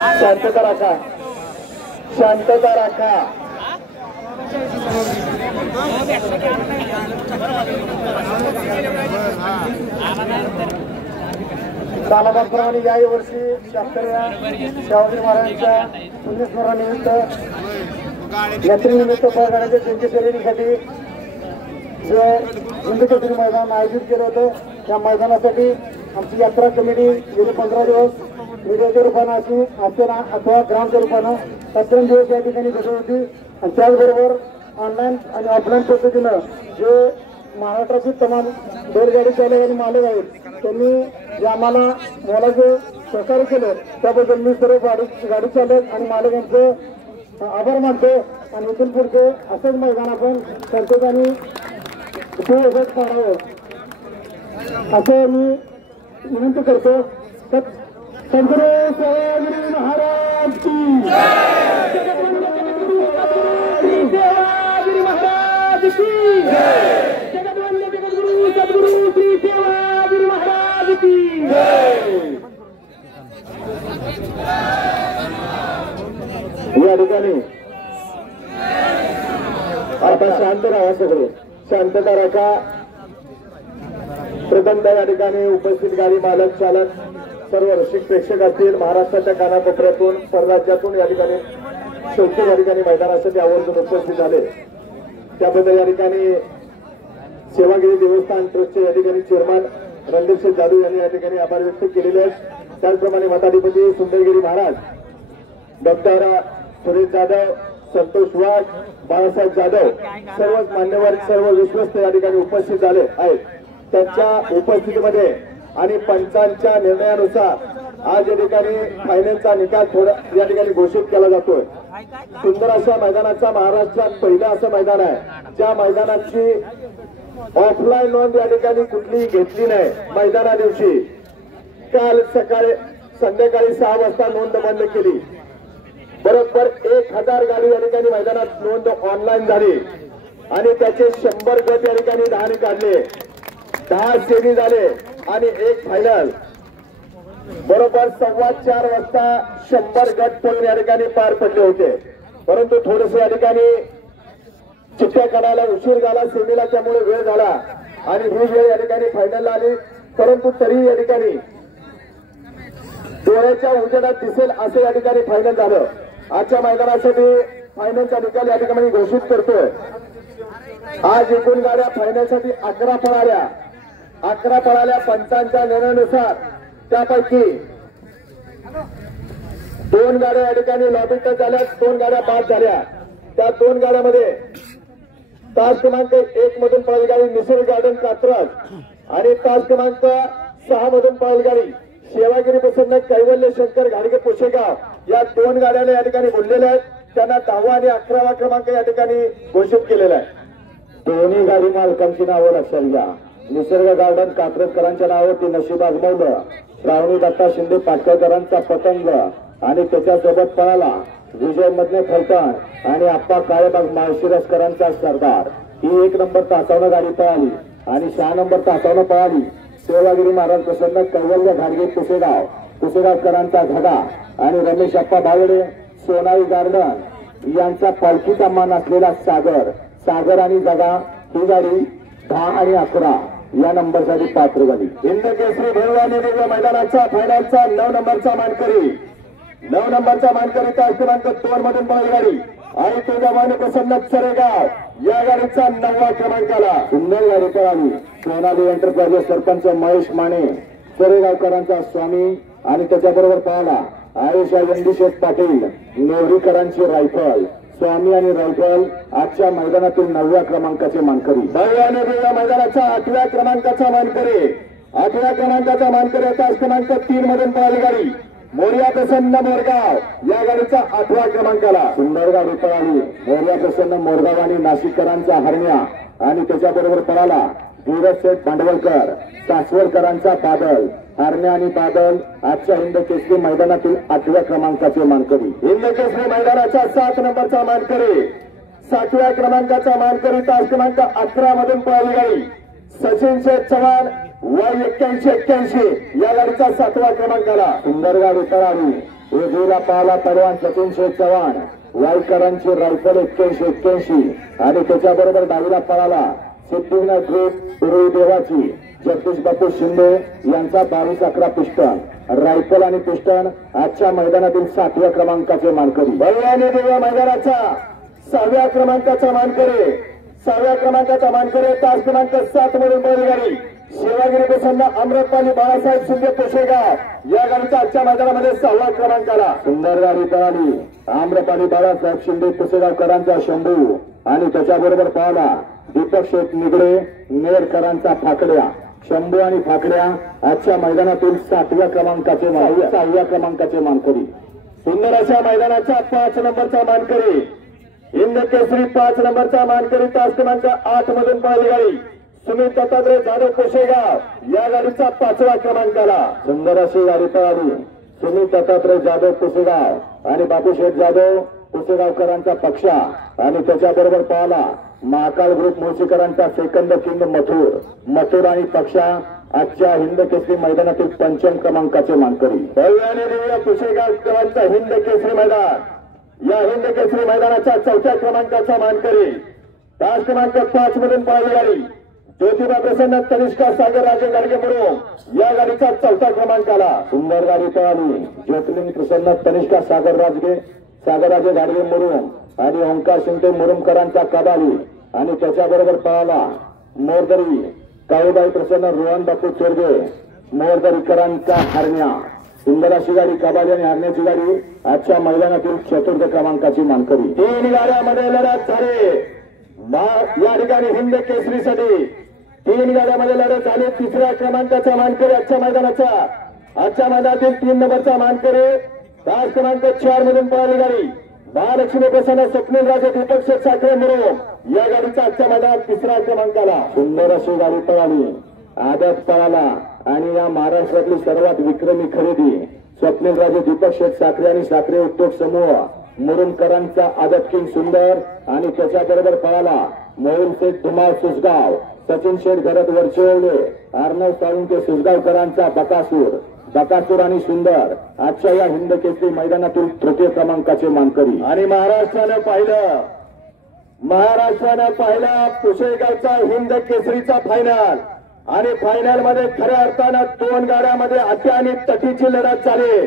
शांतता राखा, शांतता राखा. सालाबादप्रमाणे याही वर्षी शाहूजी महाराजांच्या पुण्यस्मरणानिमित्त यात्रेनिमित्त बळगाड्याच्या जयंती शर्यतीसाठी जे हिंदू केसरी मैदान आयोजित केलं होतं त्या मैदानासाठी आमची यात्रा कमिटी गेले 15 दिवस मीडियाच्या रूपानं अथवा ग्रामच्या रूपानं 17 दिवस या ठिकाणी बसत होती. आणि त्याचबरोबर ऑनलाईन आणि ऑफलाईन पद्धतीनं जे महाराष्ट्रातील तमाम बैलगाडी चालक आणि मालक आहेत त्यांनी जे आम्हाला मोलाचे सहकार्य केलं त्याबद्दल मी सर्व गाडी चालक आणि मालक यांचे आभार मानतो. आणि इथून पुढचे असंच मैदान आपण शांतताने असंच पाहावं असं मी विनंती करतो. सद्गुरू सेवागिरी महाराज की सेवागिरी महाराज की जगद्वंद्य जगद्गुरु सद्गुरु श्री सेवागिरी महाराज की. या ठिकाणी आता शांत राहा, सगळे शांतता राखा. प्रथमतः या ठिकाणी उपस्थित गाडी मालक चालक सर्व रसिक प्रेक्षक असतील महाराष्ट्राच्या कानाकोपऱ्यातून परराज्यातून या ठिकाणी शेवटी या ठिकाणी मैदानासाठी आवर्जून उपस्थित झाले त्याबद्दल या ठिकाणी सेवागिरी देवस्थान ट्रस्टचे या ठिकाणी चेअरमन रणदीप जाधव यांनी या ठिकाणी आभार व्यक्त केलेले आहेत. त्याचप्रमाणे मठाधिपती सुंदरगिरी महाराज, डॉक्टर सुरेश जाधव, संतोष वाघ, बाळासाहेब जाधव सर्वच मान्यवर सर्व विश्वस्त या ठिकाणी उपस्थित झाले आहेत. त्यांच्या उपस्थितीमध्ये आणि पंचांच्या निर्णयानुसार आज या ठिकाणी फायनलचा निकाल थोडा या ठिकाणी घोषित केला जातोय. सुंदर अशा मैदानाचा महाराष्ट्रात पहिलं असं मैदान आहे ज्या मैदानाची ऑफलाईन नोंद या ठिकाणी कुठलीही घेतली नाही. मैदाना दिवशी काल संध्याकाळी 6 वाजता नोंद बंद केली. बरोबर 1000 गाडी या ठिकाणी मैदानात नोंद ऑनलाईन झाली आणि त्याचे 100 गट या ठिकाणी 10 काढले, 10 सेमी झाले आणि 1 फायनल. बरोबर 4:15 वाजता 100 गट पळून या ठिकाणी पार पडले होते. परंतु थोडस या ठिकाणी चिठ्ठ्या काढायला उशीर झाला सेमीला, त्यामुळे वेळ झाला आणि ही वेळ या ठिकाणी फायनलला आली. परंतु तरी या ठिकाणी डोळ्याच्या उजेडात दिसेल असं या ठिकाणी फायनल झालं. आजच्या मैदानासाठी फायनलचा निकाल या ठिकाणी घोषित करतोय. आज एकूण गाड्या फायनलसाठी 11 पळाल्या. 11 पळाल्या पंचांच्या निर्णयानुसार. त्यापैकी 2 गाड्या या ठिकाणी लॉबी टच झाल्या, 2 गाड्या बाद झाल्या. त्या 2 गाड्यामध्ये तास क्रमांक 1 मधून पळाली गाडी निसर्ग गार्डन कात्रज आणि तास क्रमांक 6 मधून पळाली गाडी सेवागिरी प्रसन्न कैवल्य शंकर घाडगे पुशेगाव. या 2 गाड्याला या ठिकाणी बोललेल्या आहेत. त्यांना 10वा आणि 11वा क्रमांक या ठिकाणी घोषित केलेला आहे. दोन्ही गाडी मालकांची नावं लक्षात घ्या. निसर्ग गार्डन कात्रजकरांच्या नावावरती नशीब आजमावलं. श्रावणी दत्ता शिंदे पाटकरकरांचा पतंग आणि त्याच्यासोबत पळाला विजय मधने फलटण आणि आप्पा काळेबाग माळशिरसकरांचा सरदार. ही 1 नंबर तासावनं गाडी पळाली आणि 6 नंबर तासावनं पळाली सेवागिरी महाराज प्रसन्न कैवल्य घाडगे पुसेगावकरांचा घडा आणि रमेश आप्पा बावडे सोनाई गार्डन यांचा पालखीचा मान असलेला सागर आणि जगा. ही गाडी 10 आणि 11 या नंबरसाठी पात्र झाली. हिंद केसरी भेरवानी मैदानाचा फायनलचा 9 नंबरचा मानकरी 9 नंबरचा मानकरी तास क्रमांक 2 मधून पळाली गाडी आणि तुळजाभवानी प्रसन्न चरेगाव या गाडीचा 9वा क्रमांकाला सुंदर गाडी पळाली. सोनाली एंटरप्राइजेस सरपंच महेश माने चरेगावकरांचा स्वामी आणि त्याच्याबरोबर पळाला आयुषा यंदीशेठ पाटील नेवरीकरांची रायफल. स्वामी आणि रायफल आजच्या मैदानातील 9व्या क्रमांकाचे मानकरी. भव्याने या मैदानाचा 8व्या क्रमांकाचा मानकरी 8व्या क्रमांकाचा मानकरी तास क्रमांक 3 मधून पळाली गाडी मोर्या प्रसन्न मोरगाव या गाडीचा 8व्या क्रमांकाला सुंदर गाडी पळाली. मोर्या प्रसन्न मोरगाव आणि नाशिककरांचा हरण्या आणि त्याच्याबरोबर पळाला धीरज शेठ भांडवलकर सासवडकरांचा बादल. हरण्या आणि बादल आजच्या हिंद केसरी मैदानातील 8व्या क्रमांकाचे मानकरी. हिंद केसरी मैदानाचा 7 नंबरचा मानकरी 7व्या क्रमांकाचा मानकरी तास क्रमांक 11 मधून पळाली गाडी सचिन शेठ चव्हाण वय 81 या गाडीचा 7वा क्रमांकाला सुंदर गाडी पळाली. उजवीला पाहला पैलवान सचिन शेठ चव्हाण, वाईकरांची रायफल 81-81 आणि त्याच्याबरोबर डावीला पळाला सिद्धिविनायक ग्रुप उरुळी देवाची जगदीश बापू शिंदे यांचा 22-11 पिस्टन रायफल आणि पिस्टन आजच्या मैदानातील 7व्या क्रमांकाचे मानकरी. भैयाने देवा मैदानाचा 6व्या क्रमांकाचा मानकरी, 6व्या क्रमांकाचा मानकरी. तास क्रमांक 7 मधून बैलगाडी शिवागिरी प्रसन्न अमृतपाली बाळासाहेब शिंदे पुशेगाव या गाडीच्या आजच्या मैदानामध्ये 6व्या क्रमांकाला सुंदर गाडी पळाली. आम्रपाली बाळासाहेब शिंदे पुसेगावकरांचा शंभू आणि त्याच्याबरोबर पाहला दीपक शेठ निगडे नेरकरांचा फाकड्या. शंभू आणि फाकड्या आजच्या मैदानातील 7व्या क्रमांकाचे 6व्या क्रमांकाचे मानकरी. सुंदर अशा मैदानाचा 5 नंबरचा मानकरी हिंद केसरी 5 नंबरचा मानकरी तास क्रमांक 8 मधून पळाली गाडी सुमित दत्तात्रय जाधव पुशेगाव या गाडीचा 5व्या क्रमांकाला सुंदर अशी गाडी पळाली. सुमित दत्तात्रय जाधव पुसेगाव आणि बापूशेठ जाधव पुसेगावकरांचा पक्षा आणि त्याच्याबरोबर पाहला Mahakal group मुळशीकरांचा second king Mathur आणि पक्षा आजच्या हिंद केसरी मैदानातील 5 क्रमांकाचे मानकरी. भव्याने देऊया पुसेगावकरांचा हिंद केसरी मैदान. या हिंद केसरी मैदानाच्या 4थ्या क्रमांकाचा मानकरी तास क्रमांक 5 मधून पळाली गाडी ज्योतिबा प्रसन्न तनिष्का सागर राजे गाडगे मुरुम या गाडीचा 4थ्या क्रमांकाला सुंदर गाडी पळाली. ज्योतिलिंग प्रसन्न तनिष्का सागरराजे गाडगे मुरुम आणि ओंकार शिंदे मुरुमकरांचा कबाली आणि त्याच्याबरोबर पळाला मोरदरी काळूबाई प्रसन्न रोहन बापू चोरगे मोरदरीकरांचा हरण्या. सुंदर अशी गाडी कबाली आणि हरण्याची गाडी आजच्या मैदानातील 4थ्या क्रमांकाची मानकरी. 3 गाड्यामध्ये लढत झाली या ठिकाणी हिंद केसरीसाठी. 3 गाड्यामध्ये लढत झाली. 3ऱ्या क्रमांकाचा मानकरी आजच्या मैदानातील 3 नंबरचा मानकरी तास क्रमांक 4 मधून पळाली गाडी महालक्ष्मी प्रसन्न स्वप्नील राजे दीपक शेठ साखरे मुरुम या गाडीचा आजच्या मैदानात 3ऱ्या क्रमांकाला सुंदर अशी गाडी पळाली. आदत पळाला आणि या महाराष्ट्रातली सर्वात विक्रमी खरेदी स्वप्नील राजे दीपक शेठ साखरे आणि साखरे उद्योग समूह मुरुमकरांचा आदत किंग सुंदर आणि त्याच्याबरोबर पळाला मोहिल शेठ धुमाळ सुसगाव सचिन शेठ घरत वरचेवले अर्णव साळुंके सुसगावकरांचा बकासूर आणि सुंदर आजच्या या हिंद केसरी मैदानातील 3य क्रमांकाचे मानकरी. आणि महाराष्ट्रानं पाहिलं पुशेगावचा हिंद केसरीचा फायनल आणि फायनल मध्ये खऱ्या अर्थानं 2 गाड्यामध्ये अति आणि तटीची लढत झाली.